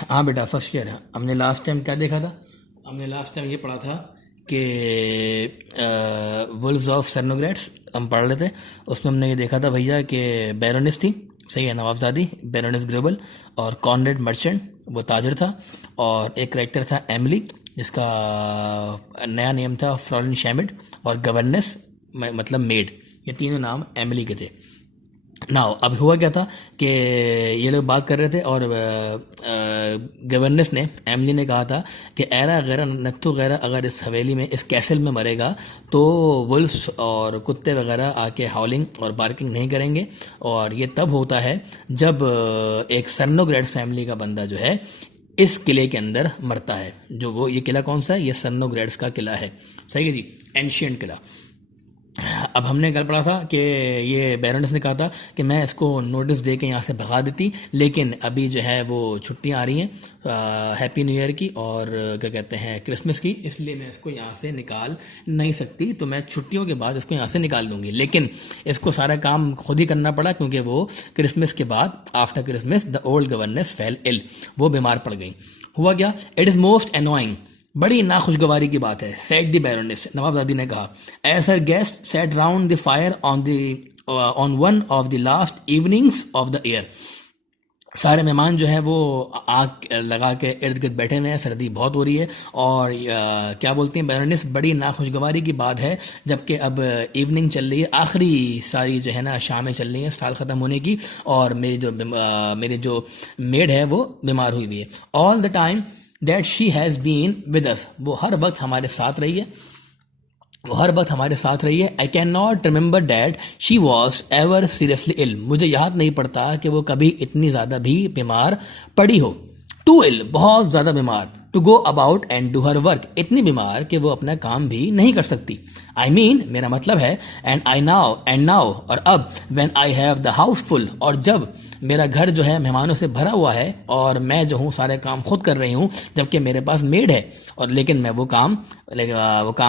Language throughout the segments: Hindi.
हाँ बेटा, फर्स्ट ईयर है। हमने लास्ट टाइम क्या देखा था? हमने लास्ट टाइम ये पढ़ा था कि वुल्व्स ऑफ सेरेनोग्रेट्स हम पढ़ रहे थे। उसमें हमने ये देखा था भैया कि बैरोनिस थी, सही है, नवाबजादी बैरोनिस ग्रेबल, और कॉनरेड मर्चेंट वो ताजर था, और एक करेक्टर था एमिली जिसका नया नेम था फ्लोरिन शैमिड, और गवर्नेस मतलब मेड। ये तीनों नाम एमिली के थे। नाउ अब हुआ क्या था कि ये लोग बात कर रहे थे और गवर्नेस ने, एमली ने कहा था कि एरा गैरा नत्थु गैरा अगर इस हवेली में, इस कैसल में मरेगा तो वुल्फ्स और कुत्ते वगैरह आके हाउलिंग और बार्किंग नहीं करेंगे। और ये तब होता है जब एक सर्नोग्रेड्स फैमिली का बंदा जो है इस किले के अंदर मरता है। जो वो ये किला कौन सा है? ये सर्नोग्रेड्स का किला है, सही है जी, एंशियंट किला। अब हमने कल पढ़ा था कि ये बैरोनेस ने कहा था कि मैं इसको नोटिस दे के यहाँ से भगा देती, लेकिन अभी जो है वो छुट्टियाँ आ रही हैं हैप्पी न्यू ईयर की और क्या कहते हैं क्रिसमस की, इसलिए मैं इसको यहाँ से निकाल नहीं सकती। तो मैं छुट्टियों के बाद इसको यहाँ से निकाल दूंगी, लेकिन इसको सारा काम खुद ही करना पड़ा क्योंकि वो क्रिसमस के बाद, after Christmas the old governess fell ill, वो बीमार पड़ गई। हुआ क्या? इट इज़ मोस्ट एनोइंग, बड़ी नाखुशगवारी की बात है, सेड द बैरोनेस, नवाबजादी ने कहा, as her guest sat round the fire on one of the last evenings of the year. सारे मेहमान जो हैं वो आग लगा के इर्द गिर्द बैठे हुए हैं, सर्दी बहुत हो रही है। और क्या बोलते हैं बैरोनेस, बड़ी नाखुशगवारी की बात है जबकि अब इवनिंग चल रही है, आखिरी सारी जो है ना शामें चल रही हैं साल ख़त्म होने की, और मेरी जो मेड है वो बीमार हुई हुई है। All the time that she has been with us, वो हर वक्त हमारे साथ रही है, वो हर वक्त हमारे साथ रही है। I can not remember that she was ever seriously ill, मुझे याद नहीं पड़ता कि वो कभी इतनी ज़्यादा भी बीमार पड़ी हो। टू इल, बहुत ज़्यादा बीमार। To go about and do her work, इतनी बीमार कि वो अपना काम भी नहीं कर सकती। आई मीन, मेरा मतलब है, एंड नाउ और अब, when I have the house full, और जब मेरा घर जो है मेहमानों से भरा हुआ है और मैं जो हूँ सारे काम खुद कर रही हूँ, जबकि मेरे पास मेड है, और लेकिन मैं वो काम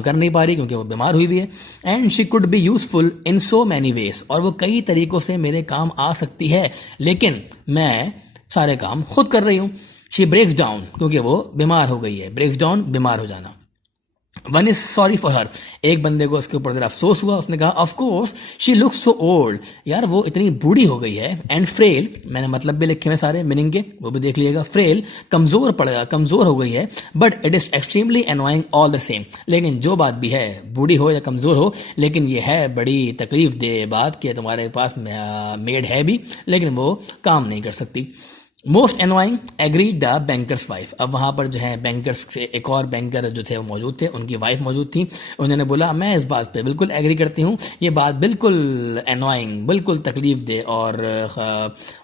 कर नहीं पा रही क्योंकि वो बीमार हुई भी है। And she could be useful in so many ways, और वो कई तरीकों से मेरे काम आ सकती है, लेकिन मैं सारे काम खुद कर रही हूँ। शी ब्रेक्स डाउन, क्योंकि वो बीमार हो गई है, ब्रेक्स डाउन बीमार हो जाना। One is sorry for her, एक बंदे को उसके ऊपर जरा अफसोस हुआ, उसने कहा of course she looks so old, यार वो इतनी बूढ़ी हो गई है। एंड फ्रेल, मैंने मतलब भी लिखे हुए सारे मीनिंग के, वो भी देख लीजिएगा। फ्रेल, कमजोर हो गई है, but it is extremely annoying all the same, लेकिन जो बात भी है, बूढ़ी हो या कमजोर हो, लेकिन ये है बड़ी तकलीफ दे बात कि तुम्हारे पास मेड है भी लेकिन वो काम नहीं कर सकती। Most annoying, agree the banker's wife, अब वहाँ पर जो है बैंकर्स से एक और बैंकर जो थे वो मौजूद थे, उनकी वाइफ मौजूद थी। उन्होंने बोला मैं इस बात पे बिल्कुल एग्री करती हूँ, ये बात बिल्कुल एनोइंग, बिल्कुल तकलीफ दे और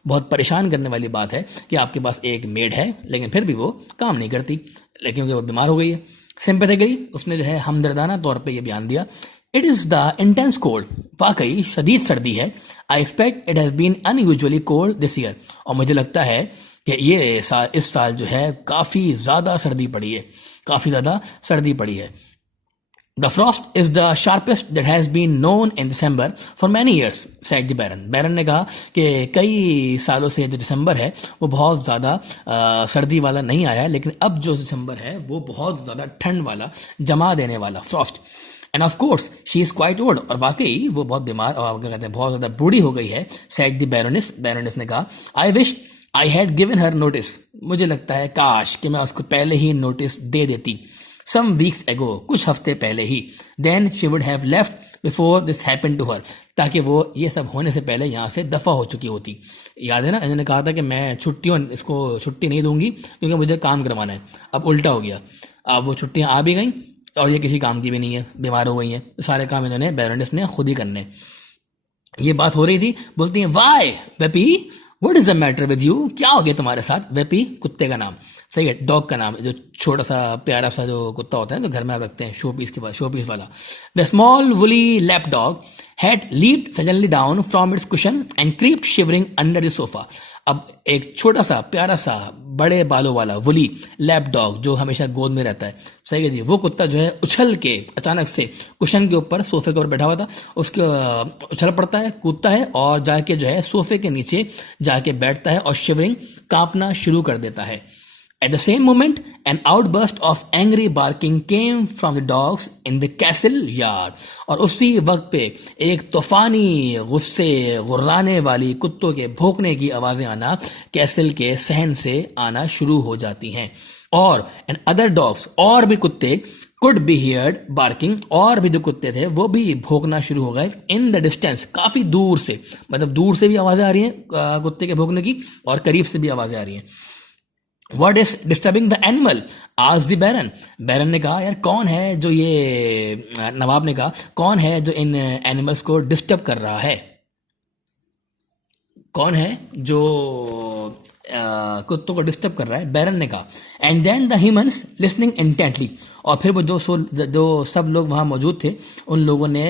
बहुत परेशान करने वाली बात है कि आपके पास एक मेड है लेकिन फिर भी वो काम नहीं करती, लेकिन वो बीमार हो गई है। सिंपैथेटिकली उसने जो है हमदर्दाना तौर पर यह बयान दिया, it is the intense cold, वाकई शदीद सर्दी है। I expect it has been unusually cold this year, और मुझे लगता है कि इस साल जो है काफ़ी ज़्यादा सर्दी पड़ी है, काफ़ी ज़्यादा सर्दी पड़ी है। The frost is the sharpest that has been known in December for many years, said the baron, baron ने कहा कि कई सालों से जो दिसंबर है वो बहुत ज़्यादा सर्दी वाला नहीं आया, लेकिन अब जो दिसंबर है वो बहुत ज़्यादा ठंड वाला, जमा देने वाला, Frost. End of course she is quite old, और वाकई वो बहुत बीमार और क्या कहते हैं बहुत ज्यादा बूढ़ी हो गई है, सेड द बैरोनेस, बैरोनेस ने कहा। I wish I had given her notice, मुझे लगता है काश कि मैं उसको पहले ही नोटिस दे देती, सम वीक्स एगो, कुछ हफ्ते पहले ही। Then she would have left before this happened to her, ताकि वो ये सब होने से पहले यहाँ से दफा हो चुकी होती। याद है ना, इन्होंने कहा था कि मैं इसको छुट्टी नहीं दूंगी क्योंकि मुझे काम करवाना है। अब उल्टा हो गया, अब वो छुट्टियाँ आ भी गई और ये किसी काम की भी नहीं है, बीमार हो गई हैं, तो सारे काम इन्होंने बैरोनेस ने खुद ही करने। ये बात हो रही थी, बोलती हैं वाई वेपी, what is the matter with you, क्या हो गया तुम्हारे साथ। वेपी कुत्ते का नाम, सही है, डॉग का नाम, जो छोटा सा प्यारा सा जो कुत्ता होता है जो घर में आप रखते हैं, शो पीस वाला। The small woolly lap dog had leaped suddenly down from its cushion and creeped shivering under the sofa. अब एक छोटा सा प्यारा सा बड़े बालों वाला वुली लैप डॉग जो हमेशा गोद में रहता है, सही है जी, वो कुत्ता जो है उछल के अचानक से कुशन के ऊपर, सोफे के ऊपर बैठा हुआ था, उसके उछल पड़ता है, कूदता है और जाके जो है सोफे के नीचे जाके बैठता है और शिवरिंग, कांपना शुरू कर देता है। At the same moment, an outburst of angry barking came from the dogs in the castle yard. और उसी वक्त पे एक तूफानी गुस्से गुर्राने वाली कुत्तों के भौंकने की आवाजें आना कैसल के सहन से आना शुरू हो जाती हैं. और एंड अदर डॉग्स, और भी कुत्ते, कुड बी हियर्ड बार्किंग, और भी जो कुत्ते थे वो भी भौंकना शुरू हो गए. इन द डिस्टेंस, काफी दूर से, मतलब दूर से भी आवाजें आ रही हैं कुत्ते के भौंकने की और करीब से भी आवाजें आ रही हैं. What is disturbing the animal? asked the Baron. बैरन ने कहा, यार कौन है जो ये, नवाब ने कहा, कौन है जो इन एनिमल्स को डिस्टर्ब कर रहा है, कौन है जो कुत्तों को डिस्टर्ब कर रहा है, बैरन ने कहा. And then the humans listening intently, और फिर वो जो सब लोग वहां मौजूद थे उन लोगों ने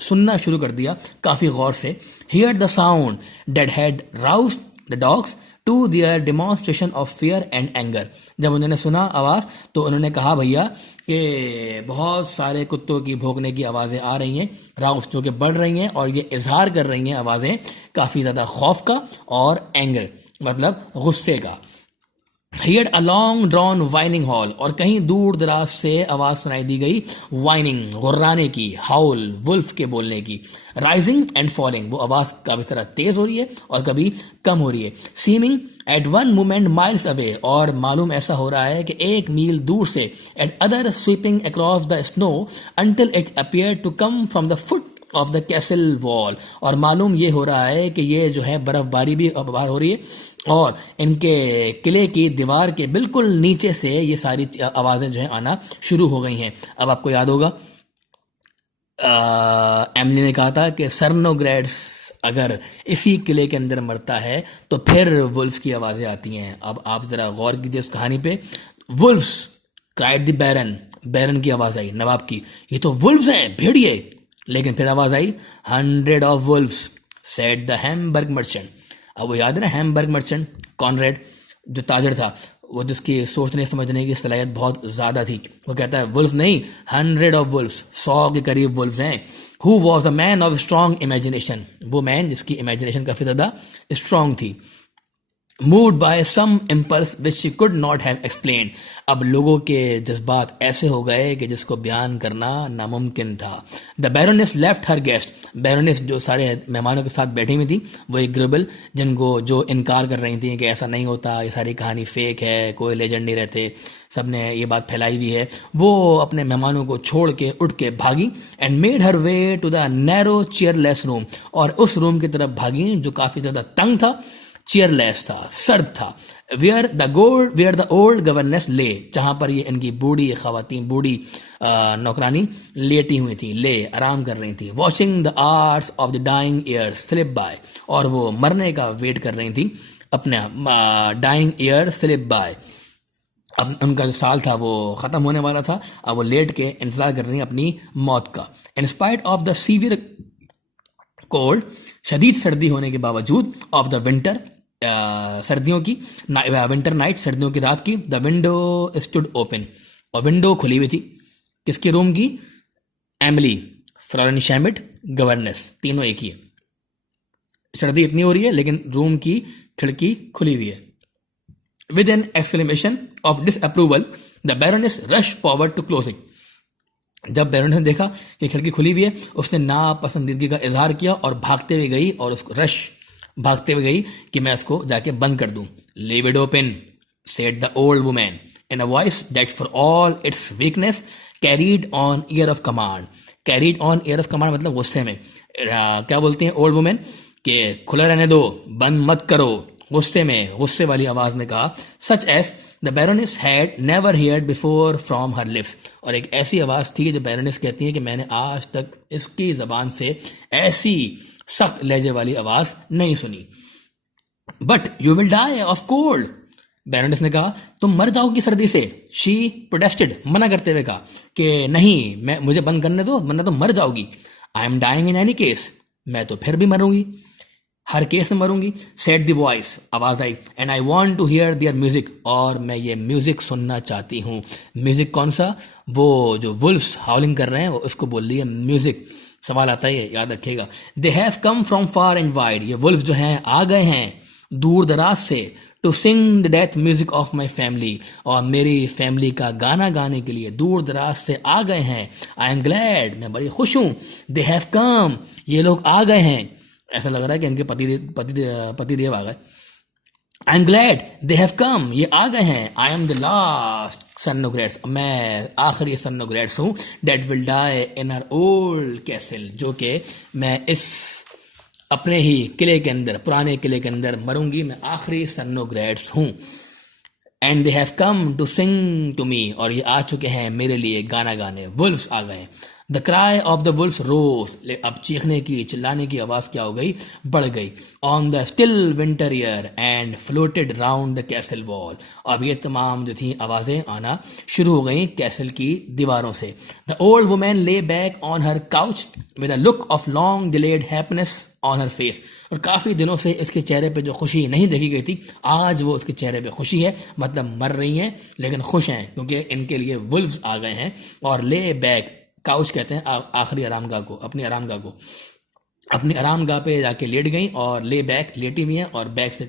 सुनना शुरू कर दिया काफी गौर से. Here the sound dead had roused the dogs to their demonstration of fear and anger. जब उन्होंने सुना आवाज तो उन्होंने कहा, भैया कि बहुत सारे कुत्तों की भौंकने की आवाजें आ रही हैं, राउस जो कि बढ़ रही हैं, और ये इजहार कर रही हैं आवाजें काफी ज्यादा खौफ का और एंगर मतलब गुस्से का. Heard a long drawn whining hall, और कहीं दूर दराज से आवाज सुनाई दी गई वाइनिंग, गुर्राने की, हाउल, वुल्फ के बोलने की. राइजिंग एंड फॉलिंग, वो आवाज कभी तरह तेज हो रही है और कभी कम हो रही है. Seeming at one moment miles away, और मालूम ऐसा हो रहा है कि एक मील दूर से. At other sweeping across the snow until it appear to come from the foot of the castle wall, और मालूम ये हो रहा है कि ये जो है बर्फबारी भी बाहर हो रही है और इनके किले की दीवार के बिल्कुल नीचे से ये सारी आवाजें जो है आना शुरू हो गई हैं. अब आपको याद होगा एमली ने कहा था कि सर्नोग्रेड्स अगर इसी किले के अंदर मरता है तो फिर वुल्फ्स की आवाजें आती हैं. अब आप जरा गौर कीजिए इस कहानी पे. वुल्फ्स क्राइड द बैरन, बैरन की आवाज आई नवाब की, ये तो वुल्फ्स हैं, भेड़िए. लेकिन फिर आवाज आई 100 of wolves said the Hamburg merchant. अब वो याद है ना हैम्बर्ग मर्चेंट, कॉनरेड जो ताजर था, वो जिसकी सोचने समझने की सलाहियत बहुत ज्यादा थी, वो कहता है वुल्फ नहीं 100 ऑफ वुल्फ्स, 100 के करीब वुल्फ्स हैं. Who was a man of strong imagination, वो मैन जिसकी इमेजिनेशन काफी ज्यादा स्ट्रॉन्ग थी. Moved by some impulse which she could not have explained. अब लोगों के जज्बात ऐसे हो गए कि जिसको बयान करना नामुमकिन था. The baroness left her guest, baroness जो सारे मेहमानों के साथ बैठी हुई थी, वो एक ग्रेबल जिनको जो इनकार कर रही थी कि ऐसा नहीं होता, ये सारी कहानी फेक है, कोई लेजेंड नहीं रहते, सबने ये बात फैलाई हुई है, वो अपने मेहमानों को छोड़ के उठ के भागी. And made her way to the narrow chairless room, और उस रूम की तरफ भागी जो काफी ज्यादा तंग था, चेयरलेस था, सर्द था. वेयर द ओल्ड गवर्नेस ले, जहां पर ये इनकी बूढ़ी खवातीन, बूढ़ी नौकरानी लेटी हुई थी, ले आराम कर रही थी. Watching the hours of the dying years slip by, और वो मरने का वेट कर रही थी, अपने डाइंग ईयर स्लिप बाय. अब उनका जो साल था वो खत्म होने वाला था, अब वो लेट के इंतजार कर रही हैं अपनी मौत का. In spite of the severe cold, शदीद सर्दी होने के बावजूद, ऑफ द विंटर, सर्दियों की विंटर नाइट, सर्दियों की रात की. द विंडो स्टूड ओपन, और विंडो खुली हुई थी. किसके रूम की? एमिली, फ्लोरेन शैमिट, गवर्नेस, तीनों एक ही है. सर्दी इतनी हो रही है लेकिन रूम की खिड़की खुली हुई है. With an exclamation of disapproval the baroness rush forward to close it. जब बैरोनेस ने देखा कि खिड़की खुली हुई है, उसने नापसंदीदगी का इजहार किया और भागते हुए गई, और उसको भागते हुए गई कि मैं इसको जाके बंद कर दूं. Leave it open, said the old woman in a voice that for all it's weakness carried on year of command. Carried on year of command मतलब गुस्से में. क्या बोलती हैं ओल्ड वुमेन कि खुला रहने दो, बंद मत करो. गुस्से में, गुस्से वाली आवाज में कहा. Such as the baroness had never heard before from her lips, और एक ऐसी आवाज थी जो बैरोनेस कहती है कि मैंने आज तक इसकी जबान से ऐसी सख्त लहजे वाली आवाज नहीं सुनी. But you will die of cold, baroness ने कहा तुम मर जाओगी सर्दी से. शी प्रोटेस्टेड, मना करते हुए कहा कि नहीं, मैं मुझे बंद करने दो, वरना तो मर जाओगी. I am dying in any case, मैं तो फिर भी मरूंगी, हर केस में मरूंगी. सेट द वॉइस, आवाज आई. And I want to hear their music, और मैं ये म्यूजिक सुनना चाहती हूँ. म्यूजिक कौन सा? वो जो वुल्फ्स हाउलिंग कर रहे हैं वो उसको बोल रही है म्यूजिक. सवाल आता है, याद रखिएगा. They have come from far and wide, ये वुल्फ जो हैं आ गए हैं दूर दराज से. To sing the death music of my family, और मेरी फैमिली का गाना गाने के लिए दूर दराज से आ गए हैं। आई एम ग्लैड, मैं बड़ी खुश हूँ। दे हैव कम, ये लोग आ गए हैं। ऐसा लग रहा है कि इनके पति देव आ गए। I am glad they have come, ये आ गए हैं। I am the last son of grades, मैं आखिरी सन ऑफ ग्रेड्स हूँ। That will die in our old castle, जो कि मैं इस अपने ही किले के अंदर, पुराने किले के अंदर मरूंगी। मैं आखिरी सन ऑफ ग्रेड्स हूँ। And they have come to sing to me, और ये आ चुके हैं मेरे लिए गाना गाने। वुल्फ्स आ गए। The cry of the wolves rose, अब चीखने की, चिल्लाने की आवाज क्या हो गई, बढ़ गई। On the still winter year and floated round the castle wall, अब ये तमाम जो थी आवाजें आना शुरू हो गई कैसल की दीवारों से। द ओल्ड वुमेन ले back on her couch with a look of long delayed happiness on her face, और काफी दिनों से इसके चेहरे पे जो खुशी नहीं देखी गई थी, आज वो उसके चेहरे पे खुशी है। मतलब मर रही हैं लेकिन खुश हैं, क्योंकि इनके लिए वुल्व्स आ गए हैं। और ले बैक, काउच कहते हैं आखिरी आरामगाह को, अपनी आरामगाह को, अपनी आरामगाह पे जाके लेट गई, और ले बैक, लेटी हुई हैं, और बैक से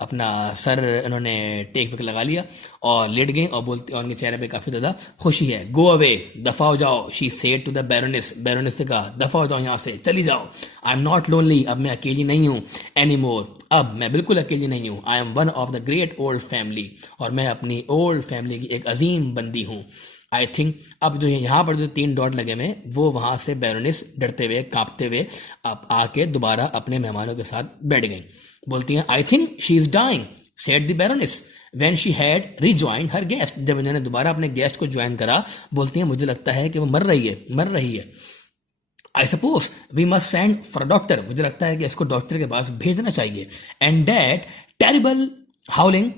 अपना सर इन्होंने टेक वेक लगा लिया और लेट गई, और बोलती, और उनके चेहरे पे काफी ज्यादा खुशी है। गो अवे, दफा हो जाओ। She said to the baroness, baroness से कहा दफा हो जाओ यहाँ से, चली जाओ। आई एम नॉट लोनली, अब मैं अकेली नहीं हूँ। एनी मोर, अब मैं बिल्कुल अकेली नहीं हूँ। I am one of the great old family, और मैं अपनी ओल्ड फैमिली की एक अजीम बंदी हूँ। आई थिंक, अब जो यहाँ पर जो 3 डॉट लगे हुए वो वहां से बैरोनिस डरते हुए, कांपते हुए अब आके दोबारा अपने मेहमानों के साथ बैठ गई। बोलती हैं, I think she is dying, said the baroness when she had rejoined her guest, जब इन्होंने दोबारा अपने गेस्ट को ज्वाइन करा, बोलती हैं मुझे लगता है कि वो मर रही है। I suppose we must send for doctor, मुझे लगता है कि इसको डॉक्टर के पास भेज देना चाहिए। एंड दैट टेरिबल हाउलिंग,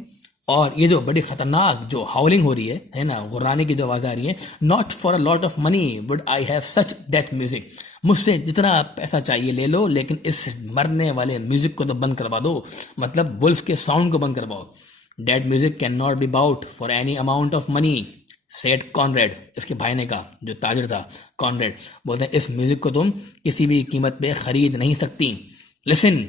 और ये जो बड़ी खतरनाक जो हाउलिंग हो रही है ना, गुर्राने की जो आवाज आ रही है, not for a lot of money would I have such death music, मुझसे जितना पैसा चाहिए ले लो, लेकिन इस मरने वाले म्यूजिक को तो बंद करवा दो, मतलब वुल्फ के साउंड को बंद करवाओ। That music can not be bought for any amount of money, said Conrad, इसके भाई ने कहा, जो ताजिर था कॉनरेड, बोलते हैं इस म्यूजिक को तुम किसी भी कीमत पे खरीद नहीं सकती। लिसन,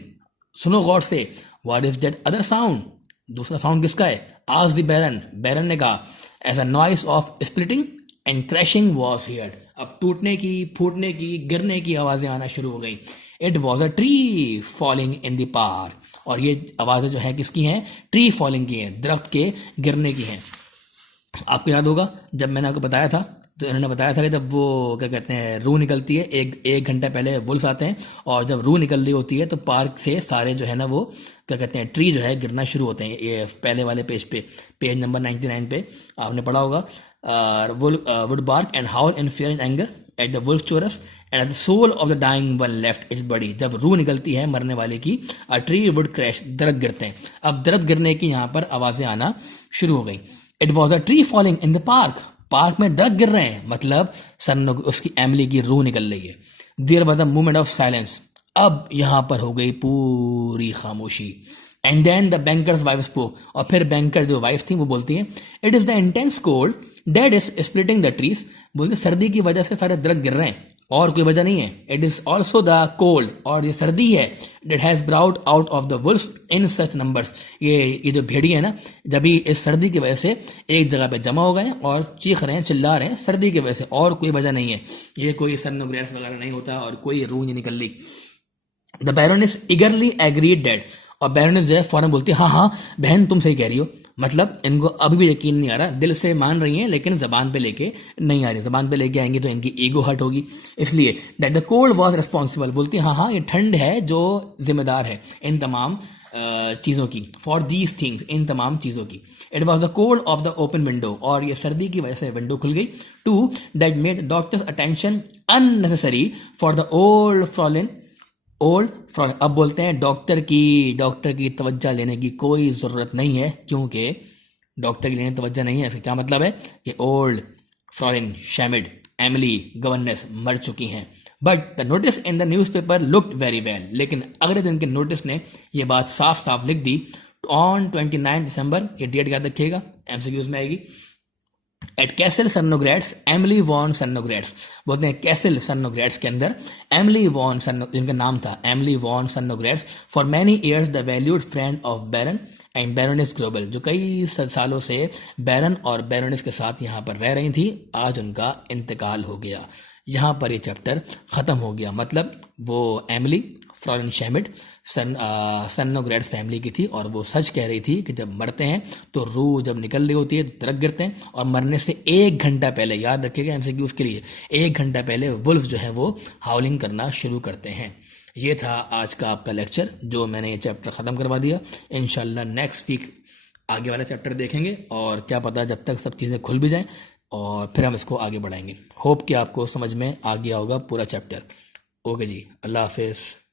सुनो गौर से। What is that other sound, दूसरा साउंड किसका है? आज द बैरन, बैरन ने कहा, as a noise of splitting and crashing was heard, अब टूटने की, फूटने की, गिरने की आवाजें आना शुरू हो गई। It was a tree falling in the park, और ये आवाजें जो है किसकी हैं? ट्री फॉलिंग की हैं, दरख्त के गिरने की हैं। आपको याद होगा जब मैंने आपको बताया था, तो इन्होंने बताया था कि जब वो क्या कहते हैं, रूह निकलती है, एक घंटा पहले वुल्फ आते हैं, और जब रूह निकल रही होती है तो पार्क से सारे जो है ना वो क्या कहते हैं, ट्री जो है गिरना शुरू होते हैं। ये पहले वाले पेज पे, पेज नंबर 99 पे आपने पढ़ा होगा। Would bark and howl in fear and anger at the wolf chorus and at the soul of the dying one left its body, जब रूह निकलती है मरने वाले की, अ ट्री वुड क्रैश, दरख्त गिरते हैं। अब दरख्त गिरने की यहाँ पर आवाजें आना शुरू हो गई। It was a tree falling in the park, park में दरख्त गिर रहे हैं, मतलब सन उसकी एमिली की रूह निकल रही है। There was a moment of silence, अब यहां पर हो गई पूरी खामोशी। And then the banker's wife spoke, और फिर बैंकर जो वाइफ थी वो बोलती है, it is the intense cold that is splitting the trees, बोलते सर्दी की वजह से सारे दरख्त गिर रहे हैं, और कोई वजह नहीं है। It is also the cold, और ये सर्दी है, that has brought out of the wolf in such numbers, ये जो भेड़िए है ना, जब भी इस सर्दी की वजह से एक जगह पे जमा हो गए और चीख रहे हैं, चिल्ला रहे हैं सर्दी की वजह से, और कोई वजह नहीं है। ये कोई सनग्रेस वगैरह नहीं होता, और कोई रूह नहीं निकल रही। द बैरोनेस ईगरली एग्रीड दैट, और बैरोनेस जो है फौरन बोलती है, हाँ हाँ बहन तुम सही कह रही हो, मतलब इनको अभी भी यकीन नहीं आ रहा, दिल से मान रही हैं लेकिन जबान पे लेके नहीं आ रही, जबान पे लेके आएंगी तो इनकी ईगो हर्ट होगी, इसलिए that the cold was responsible, बोलती है हाँ हाँ ये ठंड है जो जिम्मेदार है इन तमाम चीज़ों की, फॉर दीज थिंग्स, इन तमाम चीज़ों की। It was the cold of the open window, और ये सर्दी की वजह से विंडो खुल गई। To that made doctor's attention unnecessary for the old fraulein, अब बोलते हैं डॉक्टर की तवज्जो लेने की कोई ज़रूरत नहीं है, क्योंकि डॉक्टर की लेने तवज्जो नहीं है। इसका क्या मतलब है कि ओल्ड फ्रॉलिन शैमिड एमिली गवर्नेस मर चुकी हैं। But the notice in the newspaper looked very well, लेकिन अगले दिन के नोटिस ने ये बात साफ साफ लिख दी। ऑन 29 दिसंबर, ये डेट याद रखिएगा, एमसीक्यूज में आएगी। एट कैसल सन्नोग्रेट्स एमिली वॉन सन्नोग्रेट्स, बोलते हैं कैसल सन्नोग्रेट्स के अंदर एमिली वॉन सन्नो, जिनका नाम था Emily von Cernogratz, for many years the valued friend of baron and baroness Global, जो कई सालों से बैरन और बैरोनिस के साथ यहाँ पर रह रही थी, आज उनका इंतकाल हो गया। यहाँ पर ये चैप्टर ख़त्म हो गया। मतलब वो एमिली फ्रॉलन शैमिट सन्नोग्रेड्स फैमिली की थी, और वो सच कह रही थी कि जब मरते हैं तो रूह जब निकल रही होती है तो दरक गिरते हैं, और मरने से 1 घंटा पहले, याद रखिएगा एमसीक्यूज के लिए, 1 घंटा पहले वुल्फ जो है वो हाउलिंग करना शुरू करते हैं। ये था आज का आपका लेक्चर, जो मैंने ये चैप्टर ख़त्म करवा दिया। इंशाल्लाह नेक्स्ट वीक आगे वाला चैप्टर देखेंगे, और क्या पता जब तक सब चीज़ें खुल भी जाएं, और फिर हम इसको आगे बढ़ाएंगे। होप कि आपको समझ में आ गया होगा पूरा चैप्टर। ओके जी, अल्लाह हाफिज़।